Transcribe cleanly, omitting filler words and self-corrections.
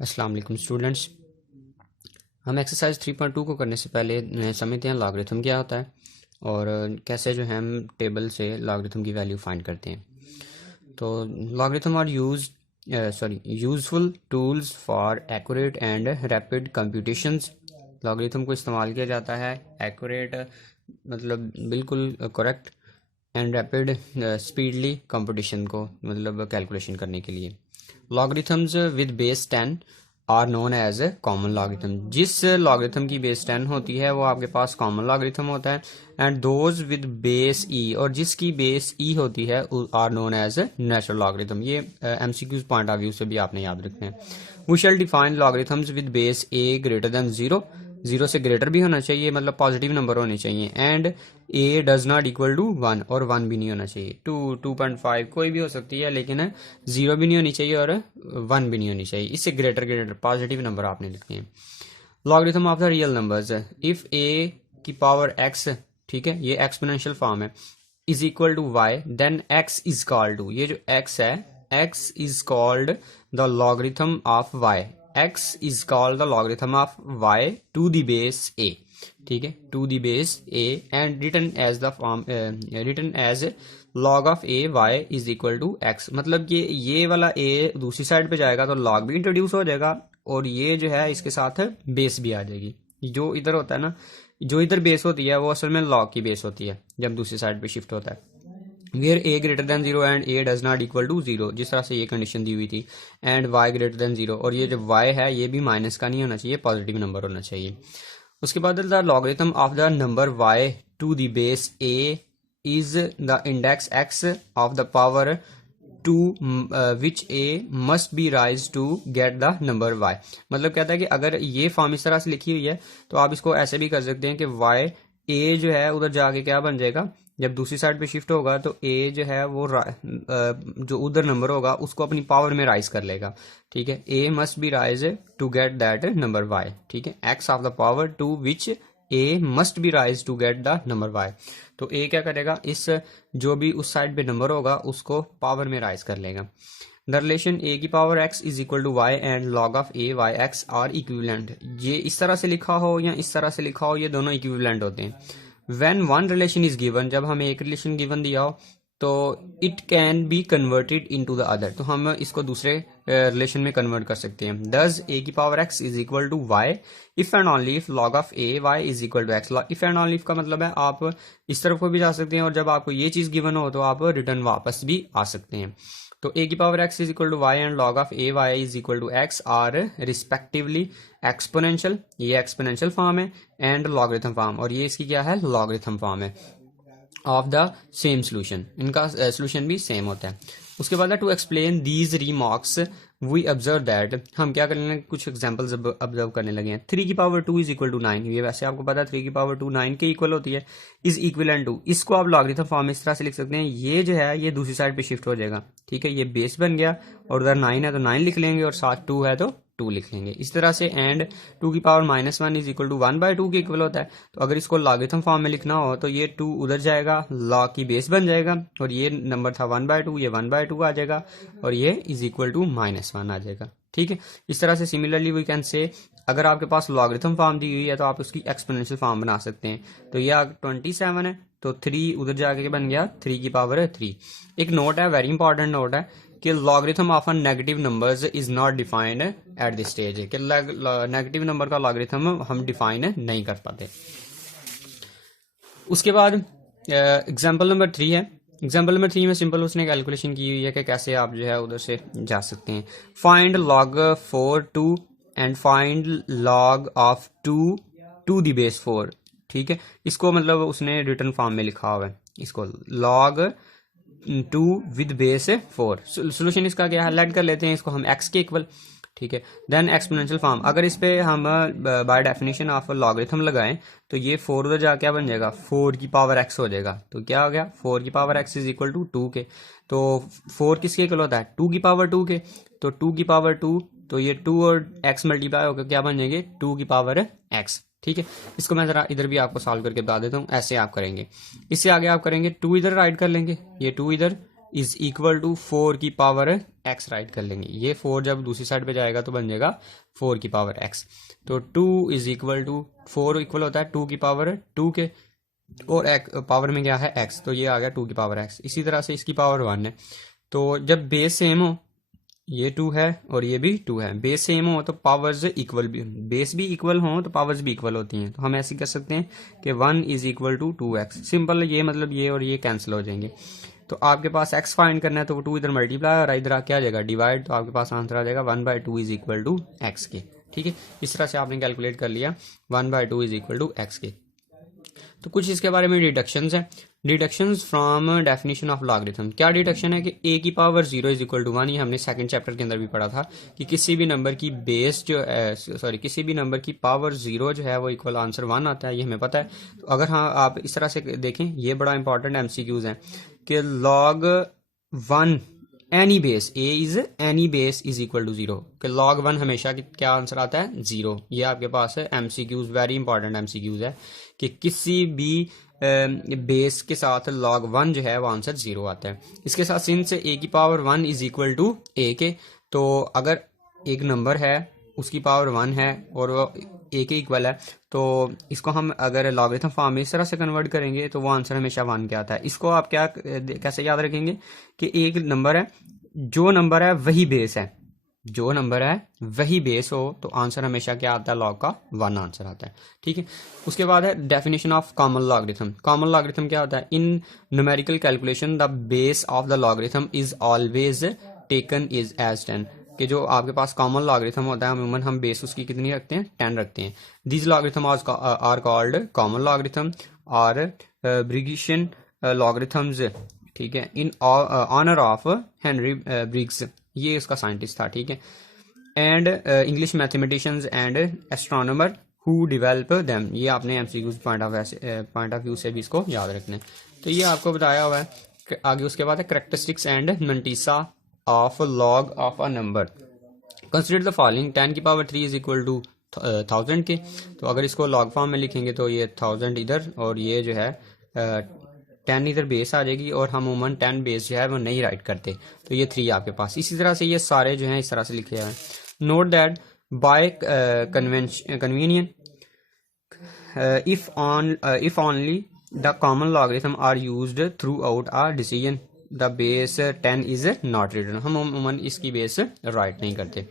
अस्सलाम वालेकुम स्टूडेंट्स। हम एक्सरसाइज 3.2 को करने से पहले समझते हैं लॉगरिथम क्या होता है और कैसे जो है हम टेबल से लॉगरिथम की वैल्यू फाइंड करते हैं। तो logarithm are useful tools for accurate and rapid computations. Logarithm को इस्तेमाल किया जाता है एक्यूरेट मतलब बिल्कुल correct and rapid speedily computation को मतलब कैलकुलेशन करने के लिए। Logarithms with base 10 are known as common logarithm. जिस लॉगरिथम की बेस 10 होती है वो आपके पास कॉमन लॉगरिथम होता है। And those with base e, और जिसकी बेस ई होती है are known as natural logarithm. ये एमसीक्यूज पॉइंट ऑफ व्यू से भी आपने याद रखना है। We shall define logarithms with base a greater than 0, 0 से ग्रेटर भी होना चाहिए मतलब पॉजिटिव नंबर होने चाहिए। And a does not equal to 1, और 1 भी नहीं होना चाहिए। 2, 2.5 कोई भी हो सकती है, लेकिन 0 भी नहीं होनी चाहिए और 1 भी नहीं होनी चाहिए। इससे ग्रेटर ग्रेटर पॉजिटिव नंबर आपने लिखने हैं। Logarithm of the real numbers, if a की पावर एक्स, ठीक है, ये एक्सपोनेंशियल फॉर्म है, is equal to y, then x is called to, ये जो एक्स है x is called the logarithm of y. X is called the logarithm of y to the base a, ठीक है, to the base a, and written as the form written as log of a y is equal to x. मतलब कि ये वाला ए दूसरी side पे जाएगा तो log भी इंट्रोड्यूस हो जाएगा और ये जो है इसके साथ बेस भी आ जाएगी। जो इधर होता है ना, जो इधर बेस होती है वो असल में log की बेस होती है जब दूसरी साइड पे शिफ्ट होता है। Where a greater than 0 and a does not equal to 0, जिस तरह से ये कंडीशन दी हुई थी। एंड वाई ग्रेटर देन 0, और ये जो वाई है ये भी माइनस का नहीं होना चाहिए, पॉजिटिव नंबर होना चाहिए। उसके बाद the logarithm of the number y to the base a is the index x of the power to which a must be raise to get the number y। मतलब कहता है कि अगर ये फॉर्म इस तरह से लिखी हुई है तो आप इसको ऐसे भी कर सकते हैं कि y a जो है उधर जाके क्या बन जाएगा, जब दूसरी साइड पे शिफ्ट होगा तो a जो है वो जो उधर नंबर होगा उसको अपनी पावर में राइज कर लेगा, ठीक है। a must be raise to get that number y, ठीक है, x of the power to which a must be raise to get the number y। तो a क्या करेगा, इस जो भी उस साइड पे नंबर होगा उसको पावर में राइज कर लेगा। द रिलेशन a की power x is equal to y and log of a y x are equivalent. ये इस तरह से लिखा हो या इस तरह से लिखा हो, ये दोनों इक्विवेलेंट होते हैं। When one relation is given, जब हमें एक रिलेशन गिवन दिया हो तो it can be converted into the other, तो हम इसको दूसरे रिलेशन में कन्वर्ट कर सकते हैं। दस ए की power x is equal to y if and only if log of a y is equal to x. If and only if का मतलब है आप इस तरफ को भी जा सकते हैं और जब आपको ये चीज गिवन हो तो आप रिटर्न वापस भी आ सकते हैं। तो ए की power x is equal to y and log of a y is equal to x are respectively exponential, ये एक्सपोनेंशियल फॉर्म है, एंड लॉगरिथम फॉर्म, और ये इसकी क्या है, लॉगरिथम फॉर्म है ऑफ द सेम सोल्यूशन। इनका सोल्यूशन भी सेम होता है। उसके बाद to explain these remarks we observe that, हम क्या करने लगे, कुछ एग्जांपल्स ऑब्जर्व करने लगे हैं। 3 की पावर 2 इज इक्वल टू 9, ये वैसे आपको पता है 3 की पावर 2 9 के इक्वल होती है। इज इक्विवेलेंट टू, इसको आप लॉगरिथम फॉर्म में इस तरह से लिख सकते हैं, ये जो है ये दूसरी साइड पे शिफ्ट हो जाएगा, ठीक है, ये बेस बन गया और उधर 9 है तो 9 लिख लेंगे और साथ 2 है तो 2 लिख लेंगे इस तरह से। एंड 2 की पावर -1 इज इक्वल टू 1/2 के इक्वल होता है। तो अगर इसको लॉगरिथम फॉर्म में लिखना हो तो ये 2 उधर जाएगा, लॉग की बेस बन जाएगा, और ये नंबर था 1/2, ये 1/2 आ जाएगा और ये इज इक्वल टू -1 आ जाएगा, ठीक है। इस तरह से सिमिलरली वी कैन से, अगर आपके पास लॉगरिथम फॉर्म दी हुई है तो आप उसकी एक्सपोनेंशियल फॉर्म बना सकते हैं। तो ये 27 है तो 3 उधर जाके बन गया 3 की पावर 3। एक नोट है, वेरी इंपॉर्टेंट नोट है कि logarithm of negative numbers is not defined at this stage, कि नेगेटिव नंबर का लॉगरिथम हम डिफाइन नहीं कर पाते। उसके बाद एग्जांपल नंबर 3 है। एग्जाम्पल नंबर 3 में सिंपल उसने कैलकुलेशन की हुई है कि कैसे आप जो है उधर से जा सकते हैं। Find log 4 2 and find log of 2 to the base 4, ठीक है। इसको मतलब उसने रिटर्न फॉर्म में लिखा हुआ है, इसको log 2 विद बेस 4। सोल्यूशन इसका क्या है, लेट कर लेते हैं इसको हम x के इक्वल, ठीक है। देन एक्सपोनेंशियल फॉर्म, अगर इस पे हम बाय डेफिनेशन ऑफ लॉगरिथम लगाएं तो ये 4 उधर जा क्या बन जाएगा, 4 की पावर x हो जाएगा। तो क्या हो गया, 4 की power x is equal to 2 के। तो 4 किसके इक्वल होता है, 2 की पावर 2 के। तो 2 की पावर 2, तो ये 2 और x मल्टीप्लाई होकर क्या बन जाएंगे, 2 की पावर x, ठीक है। इसको मैं जरा इधर भी आपको सॉल्व करके बता देता हूँ, ऐसे आप करेंगे। इससे आगे आप करेंगे 2 इधर राइट कर लेंगे, ये 2 इधर इज इक्वल टू 4 की पावर एक्स राइट कर लेंगे। ये 4 जब दूसरी साइड पे जाएगा तो बन जाएगा 4 की पावर एक्स। तो 2 इज इक्वल टू 4 इक्वल होता है 2 की पावर 2 के, और पावर में क्या है एक्स, तो ये आ गया 2 की पावर एक्स। इसी तरह से इसकी पावर 1 है। तो जब बेस सेम हो, ये 2 है और ये भी 2 है, बेस सेम हो तो पावर्स इक्वल भी, बेस भी इक्वल हो तो पावर्स भी इक्वल होती हैं। तो हम ऐसे कर सकते हैं कि 1 is equal to 2x। Simple, ये मतलब ये और ये कैंसिल हो जाएंगे। तो आपके पास x फाइंड करना है तो वो 2 इधर मल्टीप्लाई और इधर क्या आ जाएगा डिवाइड, तो आपके पास आंसर आ जाएगा 1/2 इज इक्वल टू एक्स के। ठीक है, इस तरह से आपने कैलकुलेट कर लिया 1/2 इज इक्वल टू एक्स के। तो कुछ इसके बारे में डिडक्शंस हैं। Deductions from definition of logarithm. क्या डिडक्शन है कि a की पावर 0 इज इक्वल टू 1। ये हमने सेकंड चैप्टर के अंदर भी पढ़ा था कि किसी भी नंबर की बेस जो किसी भी नंबर की पावर 0 जो है वो इक्वल आंसर 1 आता है, ये हमें पता है। तो अगर हाँ आप इस तरह से देखें, ये बड़ा इंपॉर्टेंट MCQs है कि log 1 any base a is any base is equal to 0, कि log 1 हमेशा क्या आंसर आता है 0। ये आपके पास है MCQs, वेरी इंपॉर्टेंट MCQs है कि किसी भी बेस के साथ log 1 जो है वो आंसर 0 आता है। इसके साथ सिंस a की power 1 is equal to a के, तो अगर एक नंबर है उसकी पावर 1 है और वो a के इक्वल है, तो इसको हम अगर लॉगरिथम फॉर्म में इस तरह से कन्वर्ट करेंगे तो वो आंसर हमेशा 1 के आता है। इसको आप क्या कैसे याद रखेंगे कि एक नंबर है, जो नंबर है वही बेस है, जो नंबर है वही बेस हो तो आंसर हमेशा क्या आता है, लॉग का 1 आंसर आता है। ठीक है, उसके बाद है definition of common logarithm. Common logarithm क्या होता है, in numerical calculation the base of the logarithm is always taken is as 10, कि जो आपके पास कॉमन लॉगरिथम होता है अमूमन हम बेस उसकी कितनी रखते हैं, 10 रखते हैं। These logarithm are called common logarithm और ब्रिगिशियन लॉगरिथम्स। ठीक है, in honour of Henry Briggs, ये उसका साइंटिस्ट था। ठीक है, and English mathematicians and astronomer who develop them. ये आपने MCQ पॉइंट ऑफ व्यू से भी इसको याद रखना है। तो ये आपको बताया हुआ है। आगे उसके बाद है characteristics and mantissa of log of a number. Consider the following, 10 की पावर 3 इज इक्वल टू 1000 के। तो अगर इसको लॉग फॉर्म में लिखेंगे तो ये 1000 इधर और ये जो है 10 इधर बेस आ जाएगी, और हम उमन 10 बेस जो है वो नहीं राइट करते, तो ये 3 आपके पास। इसी तरह से ये सारे जो हैं इस तरह से लिखे हैं। Note that by convenience if only the common logarithm are used throughout a decision, the base 10 is not written। हम उमन इसकी बेस राइट नहीं करते।